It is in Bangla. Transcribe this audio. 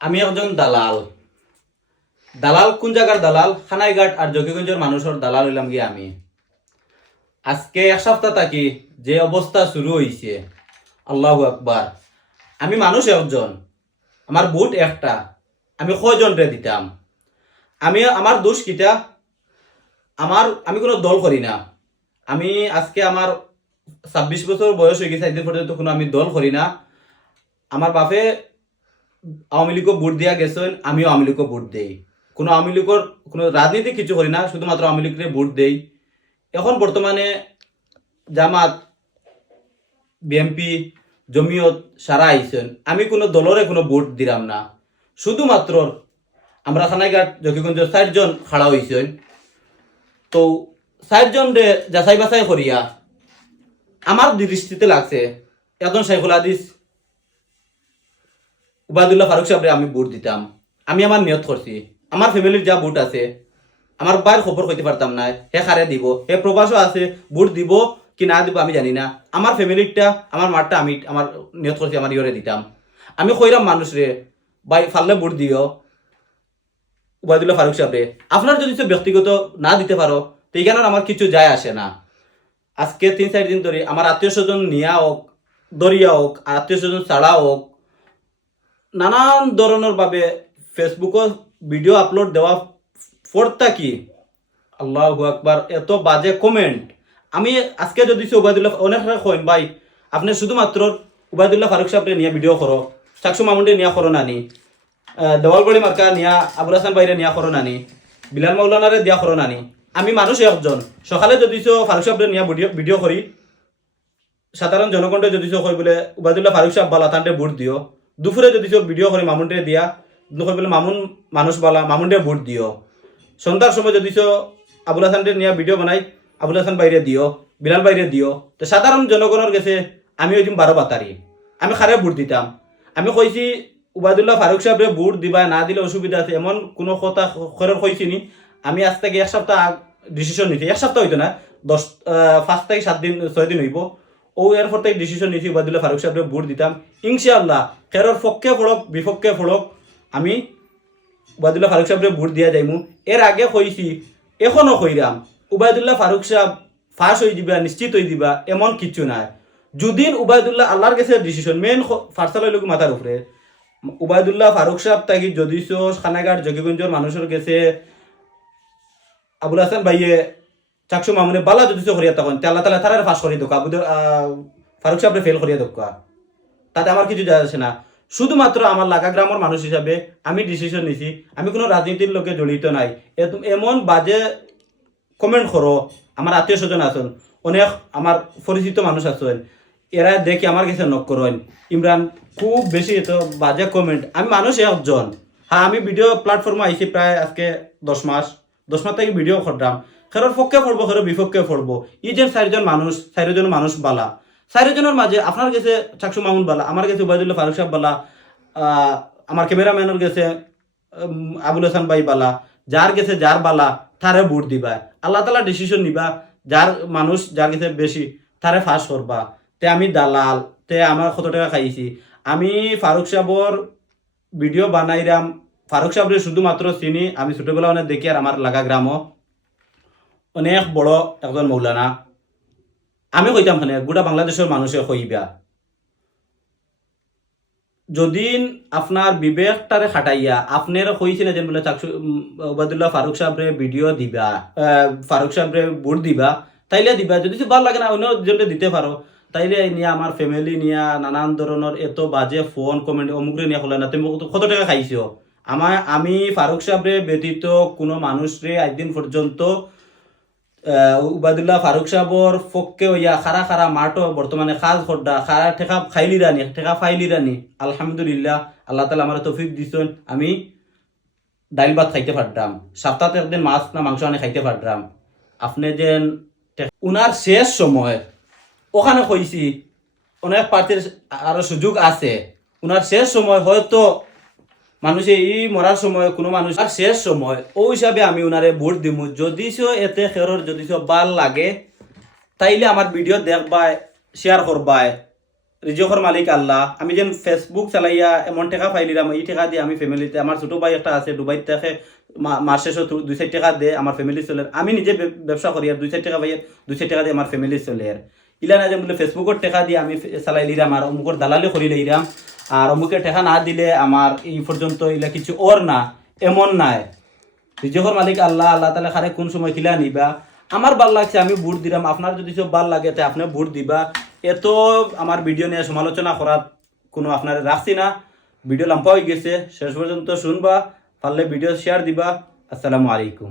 আমি একজন দালাল। দালাল কোন জায়গার দালাল? খানাইঘাট আর জকিগঞ্জের মানুষের দালাল হইলাম গিয়ে আমি। আজকে এক সপ্তাহ থাকি যে অবস্থা শুরু হয়েছে, আল্লাহু আকবার। আমি মানুষ একজন, আমার বুট একটা, আমি কয়জন রে দিতাম? আমার দোষ কিটা? আমি কোনো দল করি না। আমি আজকে আমার 26 বছর বয়স হয়ে গেছে, একদিন পর্যন্ত কোনো আমি দল করি না। আমার বাপে আওয়ামী লীগও ভোট দিয়া গেছেন, আমিও আওয়ামী লীগও ভোট দেই। কোনো আওয়ামী লীগের কোনো রাজনীতি কিছু করি না, শুধুমাত্র আওয়ামী লীগের ভোট দেই। এখন বর্তমানে জামাত, বিএনপি, জমিয়ত সারা আইছেন, আমি কোনো দলরে কোনো ভোট দিলাম না। শুধুমাত্র আমরা খানাইঘাট জকিগঞ্জ 4 জন খাড়া হয়েছেন। তো 4 জন রে যাচাই বাছাই করিয়া আমার দৃষ্টিতে লাগছে একজন শাইখুল হাদিস উবায়দুল্লাহ ফারুক সাহেবরে আমি ভোট দিতাম। আমি আমার নিয়ত করছি, আমার ফ্যামিলির যা ভোট আছে, আমার বাইর খবর কইতে পারতাম না হে খারে দিব, হে প্রবাসও আছে, ভোট দিব কি না দিব আমি জানি না। আমার ফ্যামিলিরটা, আমার মারটা আমি আমার নিয়ত করছি আমার ইয়রে দিতাম। আমি কইরাম মানুষ রে, ভাই ফাললে ভোট দিও উবায়দুল্লাহ ফারুক সাহেবরে। আপনার যদি ব্যক্তিগত না দিতে পারো তো এইখানে আমার কিছু যায় আসে না। আজকে 3-4 দিন ধরে আমার আত্মীয় স্বজন নিয়া হোক, দরিয়া হোক, আত্মীয় স্বজন ছাড়া হোক, নানান ধরনের ভাবে ফেসবুকও ভিডিও আপলোড দেওয়া ফোরটা কি আল্লাহু আকবার, এত বাজে কমেন্ট। আমি আজকে যদি উবায়দুল্লাহ অনেক কইন ভাই আপনি শুধুমাত্র উবায়দুল্লাহ ফারুক সাহেবরে নিয়ে ভিডিও করো, চাকসু মামুন্ডে নিয়ে করো নানি, দেওয়ালগড়ি মার্কা নিয়া আবুল হাসান বাইরে নিয়া করো নানি, বিলাল মৌলানারে দিয়া করো নানি। আমি মানুষ একজন, সকালে যদি ফারুক সাহেবরে নিয়ে ভিডিও করি, সাধারণ জনগণে যদি কই বলে উবায়দুল্লাহ ফারুক সাহেব বালা তান্ডে ভোট দিও, দুপুরে যদি ভিডিও করে মামুনটে দিয়া কই বলে মামুন মানুষ বালা মামুনটে ভোট দিও, সন্ধ্যার সময় যদি আবুল হাসানটে নিয়ে ভিডিও বানাই আবুল হাসান বাইরে দিও, বিলাল বাইরে দিও। তো সাধারণ জনগণের গেছে আমি ওই দিন 12 বাতারি আমি খারে ভোট দিতাম। আমি কইছি উবায়দুল্লাহ ফারুক সাহেবরে ভোট দিবা না দিলে অসুবিধা আছে এমন কোনো কথা খরর কইছি নি। আমি আজ থেকে 1 সপ্তাহ ডিসিশন নিছি, 1 সপ্তাহ হইতো না, 5 থেকে 7 দিন 6 দিন হইব। ও এরপর থেকে ডিসিশন নিয়েছি উবায়দুল্লাহ ফারুক সাহেবরে ভোট দিতাম ইনশাআল্লাহ। খেরোর পক্ষে ফলক বিপক্ষে ফলক আমি উবায়দুল্লাহ ফারুক সাহেবরে ভোট দিয়া যাইমু। এর আগে কইছি, এখনো কইরাম, উবায়দুল্লাহ ফারুক সাহেব ফাঁস হয়ে দিবা, নিশ্চিত হয়ে দিবা এমন কিছু নাই। যদিন উবায়দুল্লাহ আল্লাহর কাছে ডিসিশন মেন ফার্সাল লোক মাথার উপরে, উবায়দুল্লাহ ফারুক সাহেব তাকি যদি খানাঘাট জকিগঞ্জের মানুষের কাছে আবুল হাসান ভাইয়ে চাকসু মামুনে বালা যদি করিয়া তখন আল্লাহ তালা তারা ফাঁস করিয়ে দোকা ফারুক সাহেবরে ফেল করিয়া দোকা, তাতে আমার কিছু যায় আসে না। শুধুমাত্র আমার লাগা গ্রামের মানুষ হিসাবে আমি ডিসিশন নিছি, আমি কোনো রাজনীতির লোকে জড়িত নাই। এমন বাজে কমেন্ট করো, আমার আত্মীয় স্বজন আছেন, অনেক আমার পরিচিত মানুষ আছেন, এরা দেখি আমার কাছে নক করেন ইমরান খুব বেশি এত বাজে কমেন্ট। আমি মানুষ একজন, হ্যাঁ আমি ভিডিও প্ল্যাটফর্মে আইছি প্রায় আজকে 10 মাস থেকে ভিডিও করলাম। খেরোর পক্ষে পড়বো, খেরোর বিপক্ষে পড়বো। এই যে 4জন মানুষ বালা, 4জনের মাঝে আপনার কাছে চাকসু মামুন বালা, আমার কাছে উবায়দুল্লাহ ফারুক সাহেব বালা, আমার ক্যামেরাম্যানের কাছে আবুল হাসান ভাই বালা, যার গেছে যার বালা তারে ভোট দিবা। আল্লাহ তালা ডিসিশন নিবা, যার মানুষ যার কাছে বেশি তারে ফাঁস করবা। তে আমি দালাল, তে আমার কত টাকা খাইছি। আমি ফারুক সাহেবর ভিডিও বানাইরাম, ফারুক সাহেবরে শুধুমাত্র চিনি আমি ছোটবেলা অনেক দেখি, আর আমার লাগা গ্রামও অনেক বড় একজন মৌলানা। আমি কইতাম খানে গোটা বাংলাদেশের মানুষে কইবা, যদি আপনার বিবেকটারে খাটাইয়া আপনার কইছিল যে বলে চাকসু উবায়দুল্লাহ ফারুক সাহেবরে ভিডিও দিবা, ফারুক সাহেবরে ভোট দিবা, তাইলে দিবা। যদি ভালো লাগে না অন্য জনকে দিতে পারো, তাইলে নিয়ে আমার ফ্যামিলি নিয়ে নানান ধরনের এত বাজে ফোন কমেন্ট অমুকরে নিয়ে হলে না তুমি কত টাকা খাইছো। আমি ফারুক সাহেবরে ব্যতীত কোনো মানুষরে একদিন পর্যন্ত উবায়দুল্লাহ ফারুক সাহেবর পক্ষে হইয়া খারা খারা মাঠও বর্তমানে খাজ খড্ডা খারা ঠেকা খাইলি রানি ঠেকা ফাইলি রানি আলহামদুলিল্লাহ আল্লাহ তালা আমার তৌফিক দিছেন। আমি ডাইল ভাত খাইতে পারতাম, সপ্তাহে একদিন মাছ না মাংস আনে খাইতে পারতাম। আপনি যেন উনার শেষ সময় ওখানে কইছি অনেক প্রার্থীর আরো সুযোগ আছে, উনার শেষ সময় হয়তো মানুষে এই মরার সময় কোনো মানুষ আর শেষ সময় ও হিসাবে আমি উনারে ভোট দিমু। যদিও এতে খেরর যদিও ভাল লাগে তাইলে আমার ভিডিও দেখবাই, শেয়ার করবাই, রিজকর মালিক আল্লাহ। আমি যেন ফেসবুক চালাইয়া এমন টাকা পাইলিরাম, এই টাকা দিয়ে আমি ফ্যামিলিতে, আমার ছোট ভাই একটা আছে দুবাই থেকে, মাস শেষে 2-4 টাকা দিয়ে আমার ফ্যামিলি চলে। আমি নিজে ব্যবসা করি আর 2-4 টাকা পাইয়া 2-4 টাকা দিয়ে আমার ফ্যামিলি চলে। আর ইলা না যে বলে ফেসবুকের টাকা দিয়ে আমি চালাই লিরাম আর অমুকের দালালি করি লইরাম, আর অমুকের টাকা না দিলে আমার এই পর্যন্ত ইলা কিছু ওর না, এমন নাই। রিজকর মালিক আল্লাহ। আল্লাহ তাআলা খারে কোন সময় খিলা নিবা। আমার ভাল লাগছে, আমি ভোট দিলাম। আপনার যদি সব ভাল লাগে তাই আপনি ভোট দিবা। এত আমার ভিডিও নিয়ে সমালোচনা করার কোনো আপনার রাখছি না। ভিডিও লম্বা হয়ে গেছে, শেষ পর্যন্ত শুনবা, পারলে ভিডিও শেয়ার দিবা। আসসালামু আলাইকুম।